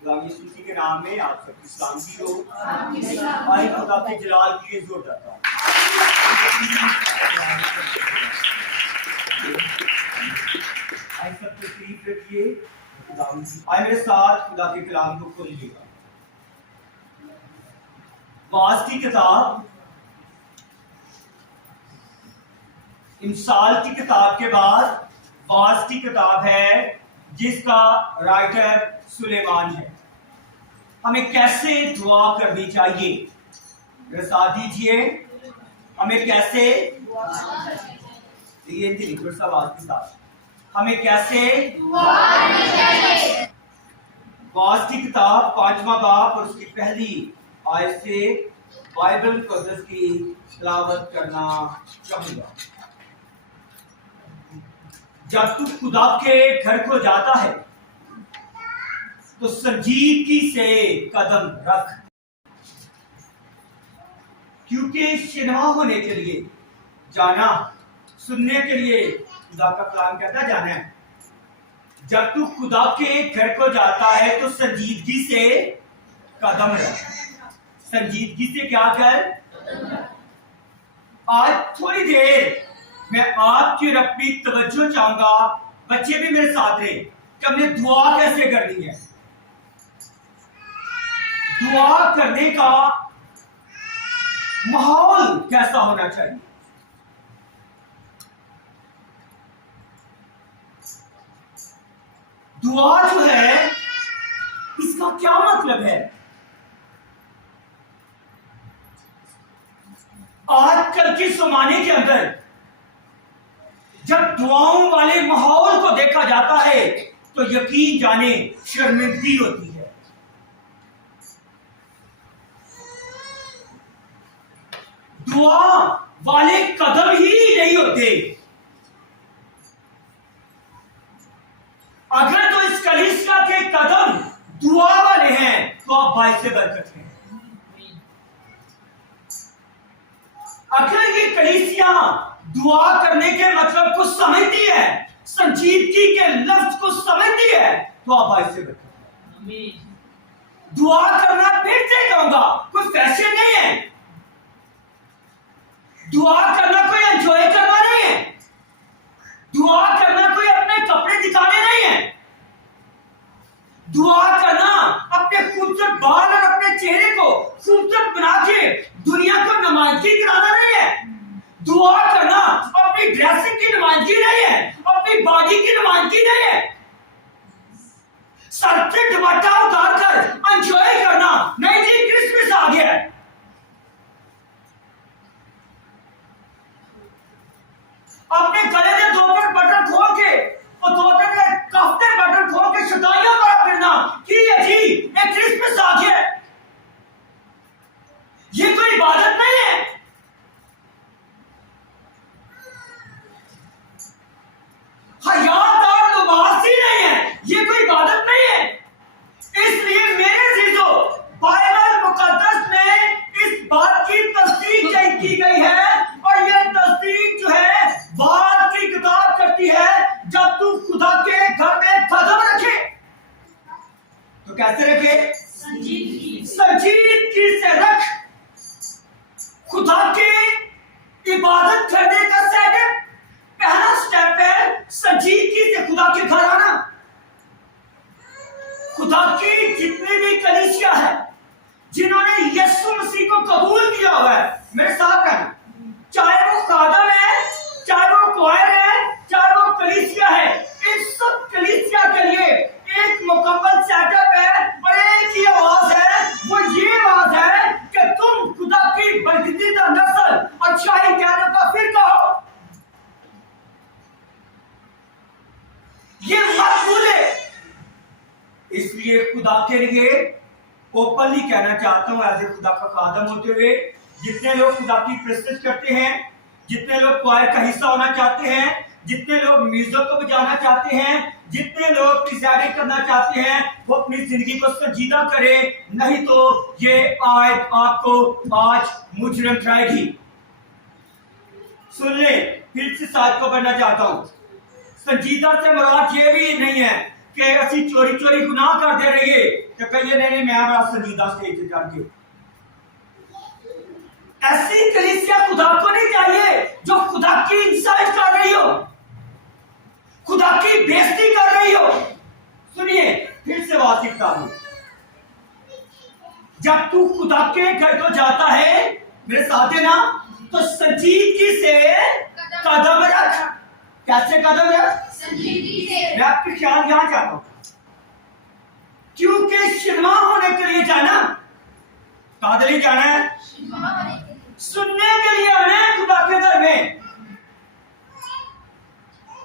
खुदा यीशु मसीह के नाम में आप सबकी सलामती हो। आए खुदा के जलाल के लिए जोर देता हूँ। आए सब तशरीफ रखिए। आए मेरे साथ खुदा के कलाम को खोलिएगा। वाज की किताब, इंसाल की किताब के बाद वाज की किताब है जिसका राइटर सुलेमान है। हमें कैसे दुआ करनी चाहिए, मेरे साथ दीजिए। हमें कैसे वाज के साथ हमें कैसे वाज की किताब 5वां बाब और उसकी पहली आयत से बाइबल मुकद्दस की तिलावत करना चाहूंगा। जब तू खुदा के घर को जाता है तो संजीदगी से कदम रख, क्योंकि शिनवा होने के लिए जाना, सुनने के लिए खुदा का कलाम कहता जाना है। जब तू खुदा के घर को जाता है तो संजीदगी से कदम रख। संजीदगी से क्या कर? आज थोड़ी देर मैं आपकी और अपनी तवज्जो चाहूंगा, बच्चे भी मेरे साथ रहे, कि हमने दुआ कैसे करनी है। दुआ करने का माहौल कैसा होना चाहिए। दुआ जो है इसका क्या मतलब है? आजकल के जमाने के अंदर जब दुआओं वाले माहौल को देखा जाता है तो यकीन जाने शर्मिंदगी होती है। दुआ वाले कदम ही नहीं होते। अगर तो इस कलीसिया के कदम दुआ वाले हैं तो आप बाइस से बरकत हैं। अगर ये कलीसिया दुआ करने के मतलब को समझती है, संजीदगी के लफ्ज को समझती है, तो आप बाइस से बरकत हैं। दुआ करना फिर से कहूंगा कोई फैशन नहीं है। दुआ करना कोई एंजॉय करना नहीं है। दुआ करना कोई अपने कपड़े दिखाने नहीं है। दुआ करना अपने खूबसूरत बाल और अपने चेहरे को खूबसूरत बना के दुनिया को नुमाइंदगी कराना नहीं है। दुआ करना अपनी ड्रेसिंग की नुमाइंदगी नहीं है, अपनी बॉडी की नुमाइंदगी नहीं है। सर से दुपट्टा उतार कर एंजॉय करना नहीं जी, क्रिसमस आ गया है। अपने गले के दो पर बटन खोल के और दो के कफ्ते बटन खोल के शताइयां मारा फिरना कि ये जी ये क्रिसमस आ गया। ये कोई इबादत नहीं है। हयादार नमाज ही नहीं है। ये कोई इबादत नहीं है। इसलिए मेरे अजीजों, बाइबल मुकद्दस में इस बात की तस्दीक की गई है और ये तस्दीक जो है वाज की किताब करती है। जब तू खुदा के घर में कदम रखे तो कैसे रखे? संजीदगी से रख। खुदा की इबादत करने का सेकंड पहला स्टेप है संजीदगी से खुदा के घर आना। खुदा की जितनी भी कलीसिया है जिन्होंने यीशु मसीह को कबूल किया हुआ है, मेरे साथ है, चाहे वो खादम है, चाहे वो क्वायर है, चाहे वो कलीसिया है, इन सब कलीसिया के लिए एक मुकम्मल सेटअप है और एक ही आवाज है। वो ये आवाज है कि तुम खुदा की बरगदीदा नस्ल और शाही कहने का फिर कहो। ये मत भूले। इसलिए खुदा के लिए ओपनली कहना चाहता हूं, एज ए खुदा का खादम होते हुए, जितने लोग खुदा की प्रेस्टिज करते हैं, जितने लोग क्वायर का हिस्सा होना चाहते हैं, जितने लोग म्यूजिक को बजाना चाहते हैं, जितने लोग प्रिजाइडिंग करना चाहते हैं, वो अपनी जिंदगी को संजीदा करें, नहीं तो ये आयत आपको आज मुजरम कराएगी। सुन ले, फिर से साथ को पढ़ना चाहता हूं। संजीदा से मुराद ये भी नहीं है कि असि चोरी चोरी गुनाह करते रहिए तो कहिए नहीं मैं बड़ा संजीदा स्टेज पे चढ़ के। ऐसी कलीसिया खुदा को नहीं चाहिए जो खुदा की इंसल्ट कर रही हो, खुदा की बेइज्जती कर रही हो। सुनिए फिर से वासिकता हूं, जब तू खुदा के घर को जाता है मेरे साथ है ना, तो संजीदगी से कदम रख। कैसे कदम रख? संजीदगी से। मैं आपके ख्याल यहां चाहता हूं, क्योंकि शर्मा होने के लिए जाना, कहां के लिए जाना है? सुनने के लिए आना है खुदा के घर में।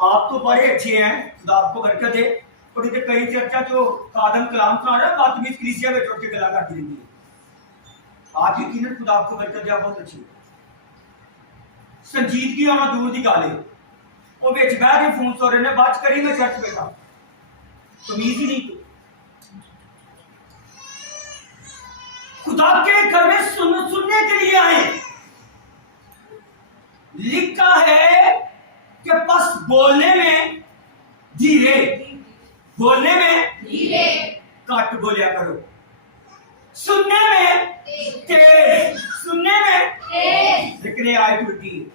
आप तो बड़े अच्छे हैं, खुदा आपको बरकत दे, और इधर कई चर्चा जो कादम कलाम सुना रहा है बातमीज कलीसिया में छोड़ के गला काटती रहती है। आप यकीनन खुदा आपको बरकत दिया, बहुत अच्छी संजीदगी होना दूर की गल है। वो बेच बह के फोन सो रहे ने, बात करी मैं चर्च बैठा, तमीज ही नहीं। खुदा के घर में सुनने के लिए आए। लिखा है कि बस बोलने में धीरे, बोलने में धीरे, कट बोलिया करो, सुनने में तेज, सुनने में तेज। लेकिन आयत उल्टी,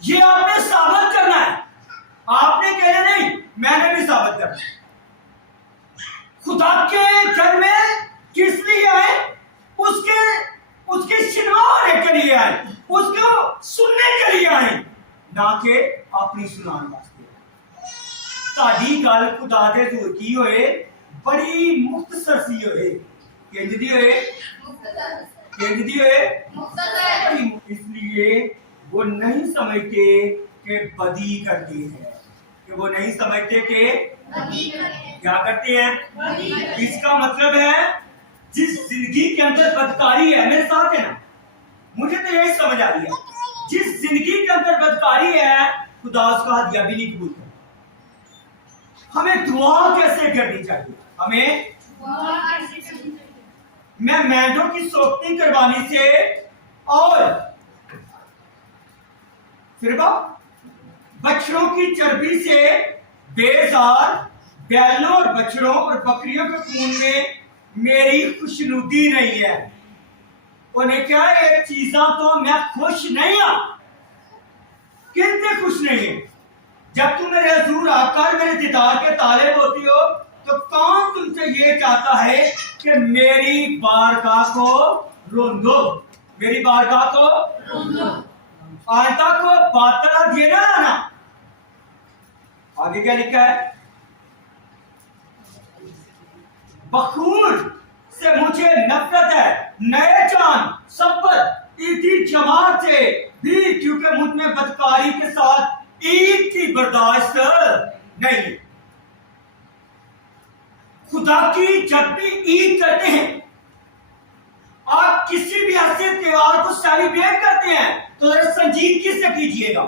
ये आपने साबित करना है, आपने कहना नहीं, मैंने भी साबित करना। खुदा के घर में किस लिए आए? उसके शिनवा होने के लिए आए, उसको सुनने के लिए आए, ना कि अपनी सुनाने वास्ते। साडी गल खुदा दे दूर की होए, बड़ी मुख्तसर सी होए, किंज दी होए, किंज दी होए, इसलिए वो नहीं समझते कि बदी करती है, कि वो नहीं समझते कि क्या करते हैं। इसका मतलब है जिस जिंदगी के अंदर बदकारी है, मेरे साथ है ना, मुझे तो यही समझ आ रही है, जिस जिंदगी के अंदर बदकारी है खुदा उसका हदिया भी नहीं कबूल करता। हमें दुआ कैसे करनी चाहिए? हमें मैं मेंढों की सोखती करवानी से और फिर बछड़ों की चर्बी से बेजार बैलों और बछड़ों और बकरियों के खून में मेरी खुशनुदी नहीं है। उन्हें क्या ये चीजा तो मैं खुश नहीं हूं। कितने खुश नहीं है? जब तुम मेरे हजूर आकर मेरे दीदार के तालिब होती हो तो कौन तुमसे ये चाहता है कि मेरी बारगाह को रोंदो, मेरी बारगाह को रोंदो, आयता को बातला दिए ना लाना। आगे क्या लिखा है? बखूर से मुझे नफरत है, नए चांद संपत ईदी जमात से भी, क्योंकि मुझ में बदकारी के साथ ईद की बर्दाश्त नहीं। खुदा की जब भी ईद करते हैं, आप किसी भी ऐसे त्योहार को सेलिब्रेट करते हैं तो संजीदगी से कीजिएगा।